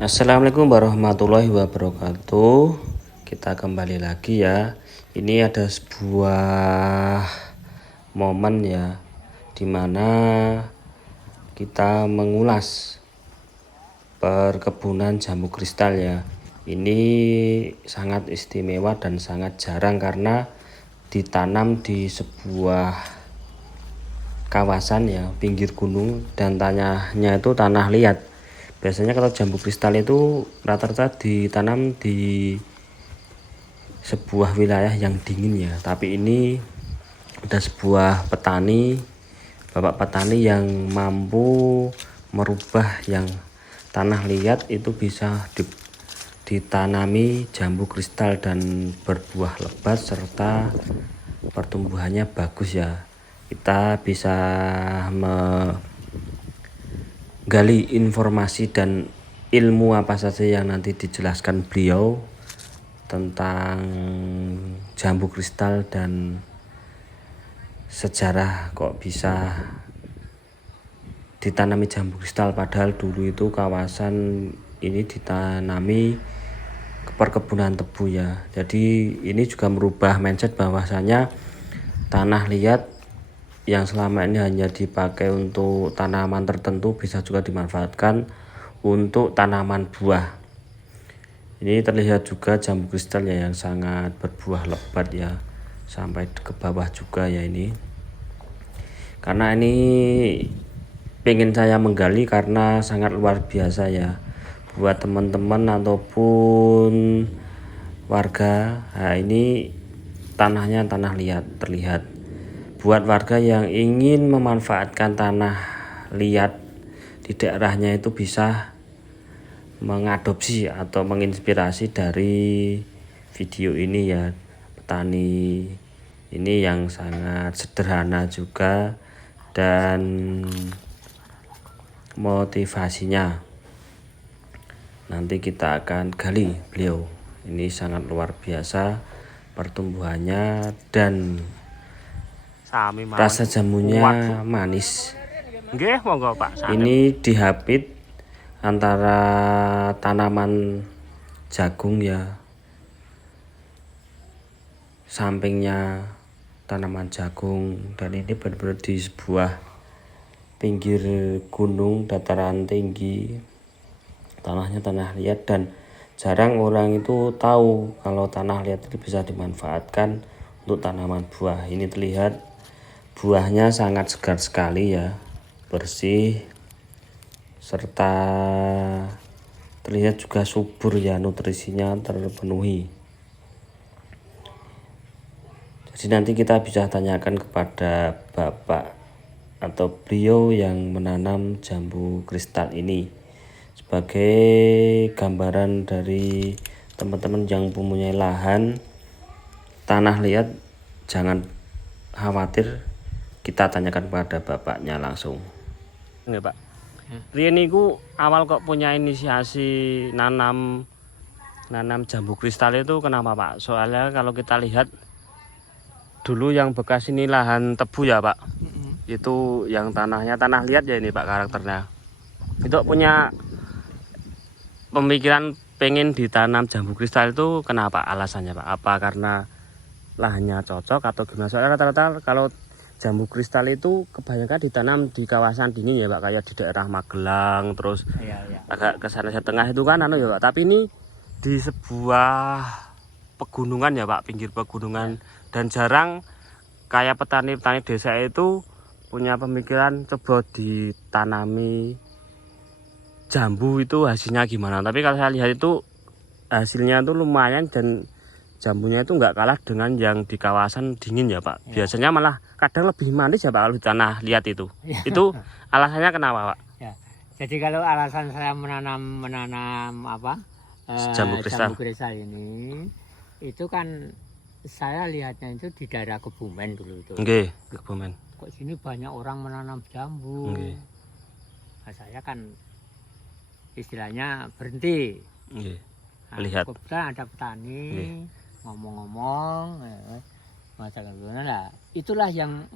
Assalamualaikum warahmatullahi wabarakatuh. Kita kembali lagi ya. Ini ada sebuah momen ya, dimana kita mengulas perkebunan jambu kristal ya. Ini sangat istimewa dan sangat jarang karena ditanam di sebuah kawasan ya, pinggir gunung, dan tanahnya itu tanah liat. Biasanya kalau jambu kristal itu rata-rata ditanam di sebuah wilayah yang dingin ya. Tapi ini ada sebuah bapak petani yang mampu merubah yang tanah liat itu bisa ditanami jambu kristal dan berbuah lebat serta pertumbuhannya bagus ya. Kita bisa gali informasi dan ilmu apa saja yang nanti dijelaskan beliau tentang jambu kristal dan sejarah kok bisa ditanami jambu kristal, padahal dulu itu kawasan ini ditanami perkebunan tebu ya. Jadi ini juga merubah mindset bahwasanya tanah liat yang selama ini hanya dipakai untuk tanaman tertentu bisa juga dimanfaatkan untuk tanaman buah. Ini terlihat juga jambu kristal ya yang sangat berbuah lebat ya, sampai ke bawah juga ya ini. Karena ini pengen saya menggali karena sangat luar biasa ya buat teman-teman ataupun warga. Nah, ini tanahnya tanah liat terlihat. Buat warga yang ingin memanfaatkan tanah liat di daerahnya itu bisa mengadopsi atau menginspirasi dari video ini ya. Petani ini yang sangat sederhana juga dan motivasinya nanti kita akan gali beliau. Ini sangat luar biasa pertumbuhannya dan rasa jamunya manis. Monggo Pak. Ini dihapit antara tanaman jagung ya, sampingnya tanaman jagung, dan ini benar-benar di sebuah pinggir gunung dataran tinggi. Tanahnya tanah liat dan jarang orang itu tahu kalau tanah liat itu bisa dimanfaatkan untuk tanaman buah. Ini terlihat buahnya sangat segar sekali ya, bersih, serta terlihat juga subur ya, nutrisinya terpenuhi. Jadi nanti kita bisa tanyakan kepada bapak atau beliau yang menanam jambu kristal ini sebagai gambaran dari teman-teman yang mempunyai lahan tanah liat. Jangan khawatir, kita tanyakan pada bapaknya langsung. Nggih Pak. Riyen niku awal kok punya inisiasi nanam jambu kristal itu kenapa Pak? Soalnya kalau kita lihat dulu yang bekas ini lahan tebu ya Pak. Itu yang tanahnya tanah liat ya ini Pak karakternya. Itu punya pemikiran pengen ditanam jambu kristal itu kenapa alasannya Pak? Apa karena lahannya cocok atau gimana? Soalnya rata-rata kalau jambu kristal itu kebanyakan ditanam di kawasan dingin ya Pak, kayak di daerah Magelang, terus agak ke sana tengah itu kan ya Pak. Tapi ini di sebuah pegunungan ya Pak, pinggir pegunungan, dan jarang kayak petani-petani desa itu punya pemikiran coba ditanami jambu itu hasilnya gimana. Tapi kalau saya lihat itu hasilnya itu lumayan dan jambunya itu nggak kalah dengan yang di kawasan dingin ya Pak. Biasanya malah kadang lebih manis ya Pak kalau di tanah liat itu. Itu alasannya kenapa Pak? Ya. Jadi kalau alasan saya menanam apa Jambu kristal. jambu kristal ini, itu kan saya lihatnya itu di daerah Kebumen dulu itu. Nggih, Kebumen. Kok sini banyak orang menanam jambu. Nggih. Nah, saya kan istilahnya berhenti. Nggih. Nah, Lihat. kebetulan ada petani ngomong-ngomong, masalah gimana lah. Itulah yang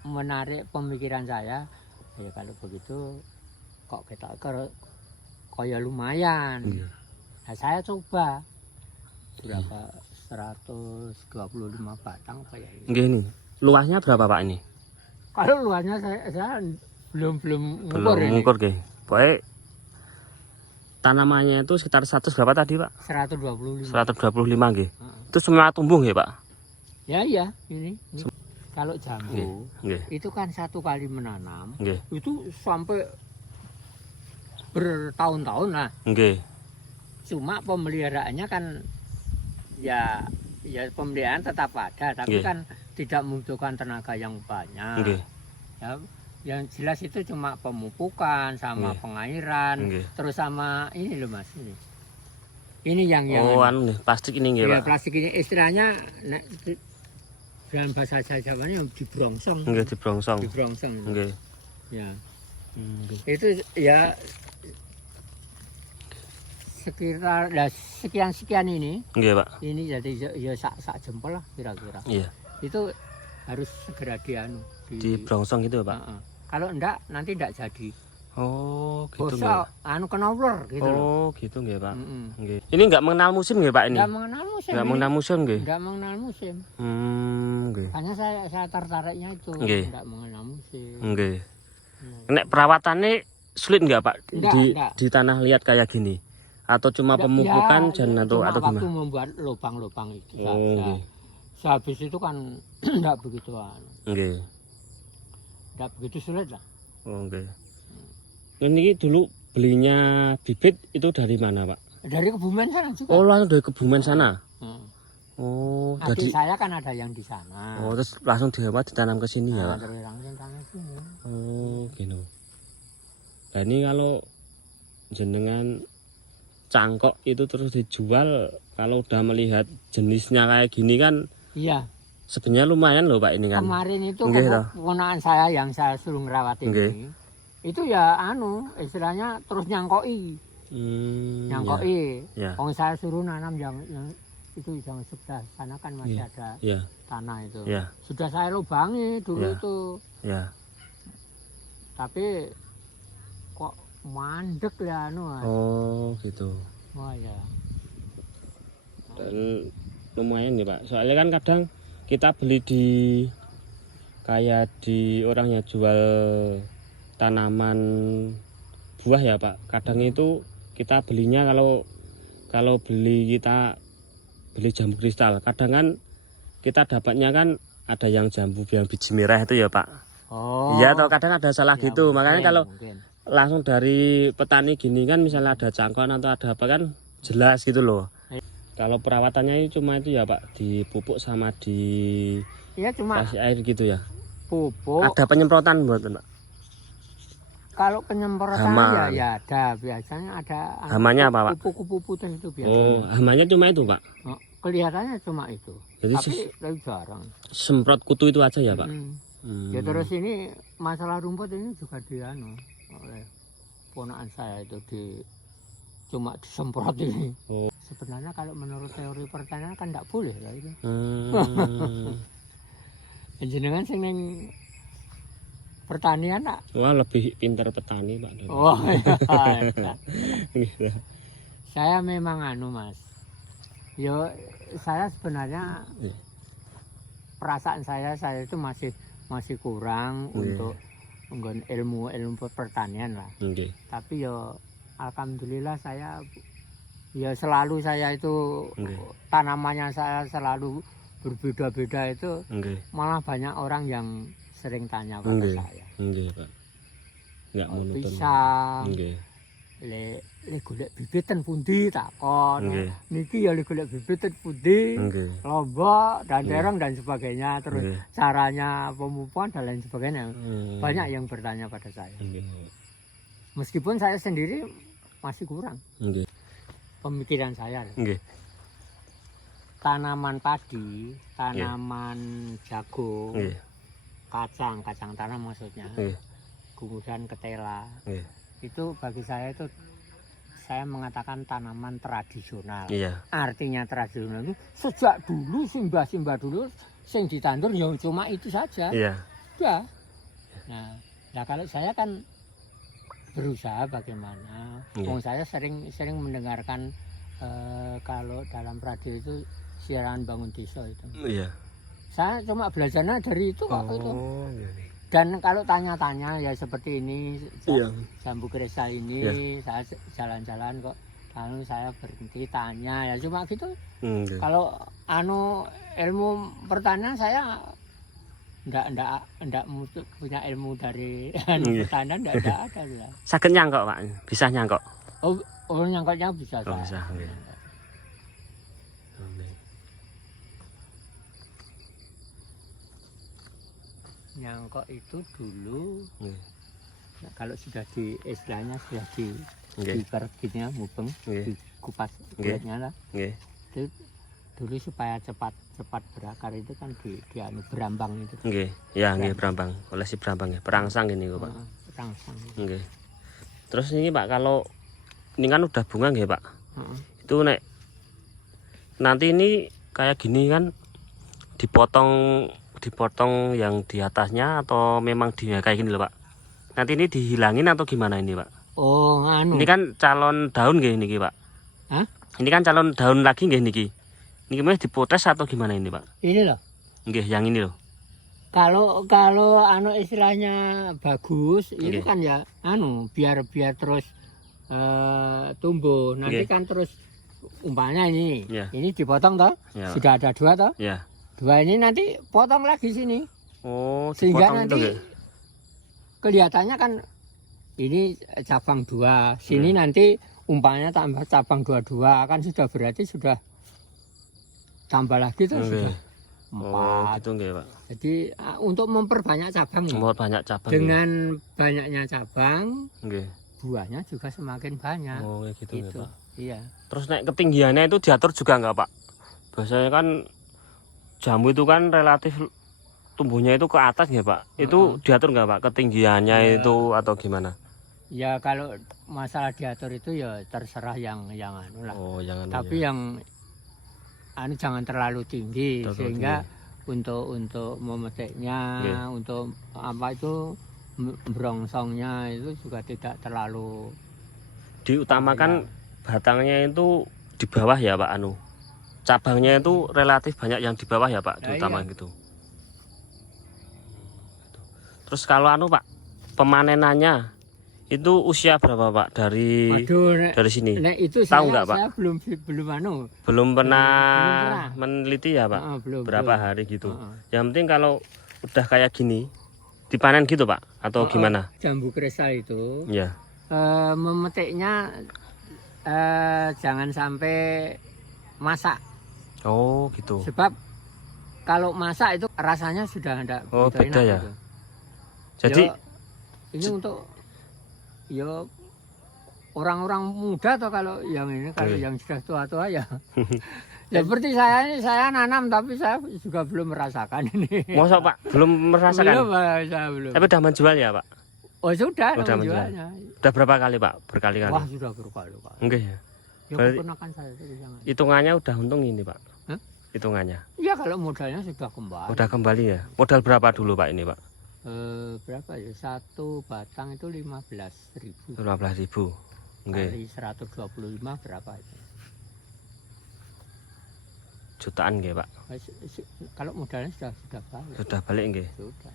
menarik pemikiran saya. Ya kalau begitu kok kaya lumayan. Nggih. Nah, saya coba berapa 125 batang kayak ini. Nggih ini. Luasnya berapa Pak ini? Kalau luasnya saya belum Belum ngukur ini. ngukur nggih. Pokoknya tanamannya itu sekitar 100 berapa tadi Pak? 125. 125 nggih. Heeh. Itu semua tumbuh nggih Pak? Ya iya ini. Kalau jambu Nggih. itu kan 1 kali menanam Nggih. itu sampai bertahun-tahun lah. Nggih. Cuma pemeliharaannya kan ya pemeliharaan tetap ada, tapi Nggih. kan tidak membutuhkan tenaga yang banyak. Nggih. Ya, yang jelas itu cuma pemupukan sama Nggih. pengairan, Nggih. terus sama ini loh Mas ini. Ini yang Oh, anu nih, plastik ini nggih ya, Pak. plastik ini istilahnya dalam bahasa Jawanya dibrongsong. Nggih dibrongsong. Dibrongsong. Nggih. Ya. Nggih. Itu ya sekitar sekian ini Nggih Pak. ini jadi ya sak jempol lah kira-kira. Iya. Itu harus segera Dibrongsong gitu Pak. Heeh. Kalau enggak nanti enggak jadi. Oh, gitu Bosok nggih. kena ular gitu loh. Oh, gitu nggih Pak. Mm-mm. Nggih. Ini enggak mengenal musim nggih Pak ini? Enggak mengenal musim. Enggak ini. mengenal musim nggih. Enggak mengenal musim. Nggih. Hanya saya tertariknya itu Nggih. enggak mengenal musim. Nggih. Nah. Nek perawatannya sulit nggak Pak Enggak. di tanah liat kayak gini? Atau cuma pemupukan dan atau waktu gimana? membuat lubang-lubang itu Oh, saja. nggih. Sehabis itu kan enggak begitu Nggih. enggak begitu sulit lah. Oh, nggih. Ini dulu belinya bibit itu dari mana Pak? Dari Kebumen sana juga. Oh, langsung dari Kebumen sana. Nah, Oh, adik jadi saya kan ada yang di sana. oh terus langsung ditanam ke sini ya Nah, Pak? terus langsung tanah sini. Oh, gitu. Nah, ini kalau jenengan cangkok itu terus dijual, kalau udah melihat jenisnya kayak gini kan Iya. sebenarnya lumayan loh Pak ini kan. Kemarin itu Nggih, toh. keponakan saya yang saya suruh ngerawat Nggih. ini. Itu ya istilahnya terus nyangkoi. Nyangkoi. Ya. Kalau saya suruh nanam yang itu yang sebelah sana kan masih Iya. ada Ya, tanah itu. ya, Sudah saya lubangi dulu Iya. itu. ya. Tapi kok mandek ya Mas. Oh, gitu. Wah ya. Dan lumayan nih Pak. Soalnya kan kadang kita beli di kayak di orang yang jual tanaman buah ya Pak. Kadang itu kita belinya kalau kita beli jambu kristal, kadang kan kita dapatnya kan ada yang jambu yang biji merah itu ya Pak. Oh. Iya, atau kadang ada salah Ya, gitu. Makanya mungkin, kalau mungkin. langsung dari petani gini kan misalnya ada cangkon atau ada apa kan jelas gitu loh. Kalau perawatannya ini cuma itu ya Pak, dipupuk sama di Iya cuma kasih air gitu ya. pupuk. Ada penyemprotan buat Pak. Kalau penyemprotan Hama. ya ada, biasanya ada Hamanya apa, Pak? kupu-kupu putih itu Oh, biasanya. hamanya cuma itu Pak. Oh, kelihatannya cuma itu. Jadi Tapi jarang. semprot kutu itu aja ya Pak. Ya terus ini masalah rumput ini juga oleh ponakan saya itu cuma disemprot ini. Oh. Sebenarnya kalau menurut teori pertanian kan tidak boleh lah itu. Jenengan sing ning pertanian nak. Wah, lebih pintar petani Pak. Oh iya. Gitu. Saya memang Mas. Yo saya sebenarnya Iya. perasaan saya itu masih kurang untuk ilmu pertanian lah. Oke. Tapi yo alhamdulillah saya selalu saya itu tanamannya saya selalu berbeda-beda itu, malah banyak orang yang sering tanya pada saya. Nggih, Pak. Enggak monoton. Pisang. Nggih. Le golek bibit ten pundi takon. Nggih. Niki ya le golek bibit ten pundi. Nggih. Lombok dan terong dan sebagainya, terus Nggih. caranya pemupukan dan lain sebagainya. Banyak yang bertanya pada saya. Nggih. Meskipun saya sendiri masih kurang Nggih. pemikiran saya. Nggih. Tanaman padi, tanaman jagung, Nggih. kacang tanam maksudnya. Nggih. Kemudian ketela. Nggih. Itu bagi saya itu saya mengatakan tanaman tradisional. Iya. Artinya tradisional itu sejak dulu simbah dulu sing ditandur ya cuma itu saja. Iya. Ya. Nah, kalau saya kan berusaha bagaimana. Wong saya sering mendengarkan kalau dalam radio itu siaran bangun desa itu. Iya. Saya cuma belajarnya dari itu waktu itu. Iya. Dan kalau tanya-tanya ya seperti ini, Iya. jambu kristal ini, saya jalan-jalan kok, lalu saya berhenti tanya, ya cuma gitu. Kalau ilmu pertanian saya enggak punya ilmu dari pertanian, enggak ada ya. Saged nyangkok, Pak. Bisa nyangkok. Oh nyangkoknya bisa. Oh, bisa. Nyangkok itu dulu ya, kalau sudah di istilahnya sudah diikat gitunya mubeng, dikupas kulitnya lah. Itu dulu supaya cepat berakar itu kan di berambang itu. Ya, berambang. Oleh si berambang ya. Perangsang ini kok, Pak. Perangsang. Terus ini Pak, kalau ini kan udah bunga nggih, Pak. Itu nanti ini kayak gini kan dipotong yang di atasnya atau memang kayak gini loh, Pak. Nanti ini dihilangin atau gimana ini, Pak? Oh, Ini kan calon daun nggih niki, Pak. Hah? Ini kan calon daun lagi nggih niki. Niki mah dipotes atau gimana ini, Pak? Ini loh. Nggih, yang ini loh. Kalau istilahnya bagus, itu kan ya biar terus tumbuh. Nanti kan terus umpamanya ini dipotong toh, sudah ada 2 toh. 2 ini nanti potong lagi sini. Oh, sehingga nanti kelihatannya kan ini cabang 2, sini nanti umpamanya tambah cabang 22 kan sudah berarti sudah tambah lagi tuh sudah 4. Oh, gitu nggih, Pak. Jadi untuk memperbanyak cabang. Cabang. Dengan banyaknya cabang, nggih. Buahnya juga semakin banyak. Oh, gitu nggih, Pak. Iya. Terus ketinggiannya itu diatur juga enggak, Pak? Biasanya kan jambu itu kan relatif tumbuhnya itu ke atas ya, Pak. Itu diatur enggak, Pak? Ketinggiannya itu atau gimana? Ya kalau masalah diatur itu ya terserah yang lah. Oh, jangan. Tapi yang jangan terlalu tinggi sehingga untuk memetiknya, untuk apa itu berongsongnya itu juga tidak terlalu. Diutamakan batangnya itu di bawah ya, Pak cabangnya itu relatif banyak yang di bawah ya, Pak, diutama gitu. Terus kalau Pak, pemanenannya itu usia berapa, Pak, dari sini? Itu tahu nggak, Pak? Saya belum pernah meneliti ya, Pak. Berapa hari gitu. Yang penting kalau udah kayak gini dipanen gitu, Pak, atau gimana? Jambu kristal itu ya memetiknya jangan sampai masak. Oh, gitu. Sebab kalau masak itu rasanya sudah ada. Oh, beda ya. Gitu. Jadi ini untuk orang-orang muda atau kalau yang ini yang sudah tua-tua ya. Ya seperti saya nanam tapi saya juga belum merasakan ini. Masa, Pak? Belum merasakan? Belum. Tapi udah menjual ya, Pak? Oh, sudah menjualnya. Udah berapa kali, Pak? Berkali-kali. Wah, sudah berkali-kali. Enggak ya? Ya keponakan saya itu jangan. Hitungannya udah untung ini, Pak. Hah? Hitungannya. Iya, kalau modalnya sudah kembali. Udah kembali ya. Modal berapa dulu, Pak, ini, Pak? Berapa ya? 1 batang itu 15.000. 15.000. Kali 125 berapa itu? Jutaan nggih, Pak. Kalau modalnya sudah balik. Sudah balik nggih. Sudah.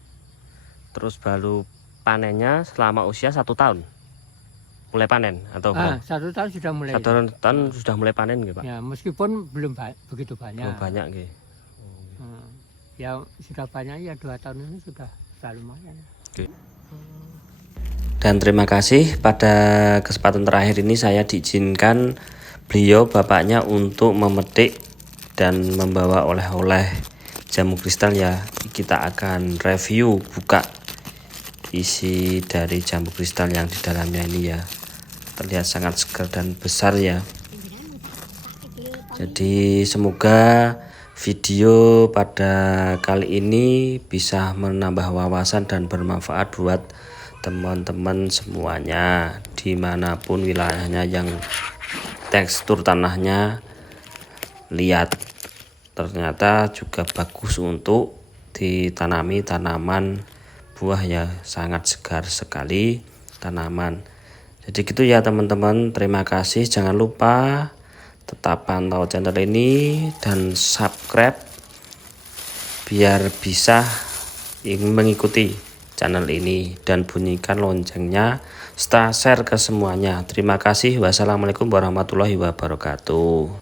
Terus baru panennya selama usia 1 tahun. Mulai panen atau berapa? 1 tahun sudah mulai. 1 tahun sudah mulai panen nggih, Pak? Ya, meskipun belum begitu banyak. Belum banyak nggih. Ya sudah banyak ya 2 tahun ini sudah lumayan. Oke. Dan terima kasih, pada kesempatan terakhir ini saya diizinkan beliau bapaknya untuk memetik dan membawa oleh-oleh jamu kristal ya. Kita akan review buka isi dari jamu kristal yang di dalamnya ini ya. Terlihat sangat segar dan besar ya. Jadi semoga video pada kali ini bisa menambah wawasan dan bermanfaat buat teman-teman semuanya dimanapun wilayahnya, yang tekstur tanahnya lihat ternyata juga bagus untuk ditanami tanaman buah ya, sangat segar sekali tanaman. Jadi gitu ya teman-teman, terima kasih. Jangan lupa tetap pantau channel ini dan subscribe biar bisa mengikuti channel ini dan bunyikan loncengnya serta share ke semuanya. Terima kasih. Wassalamualaikum warahmatullahi wabarakatuh.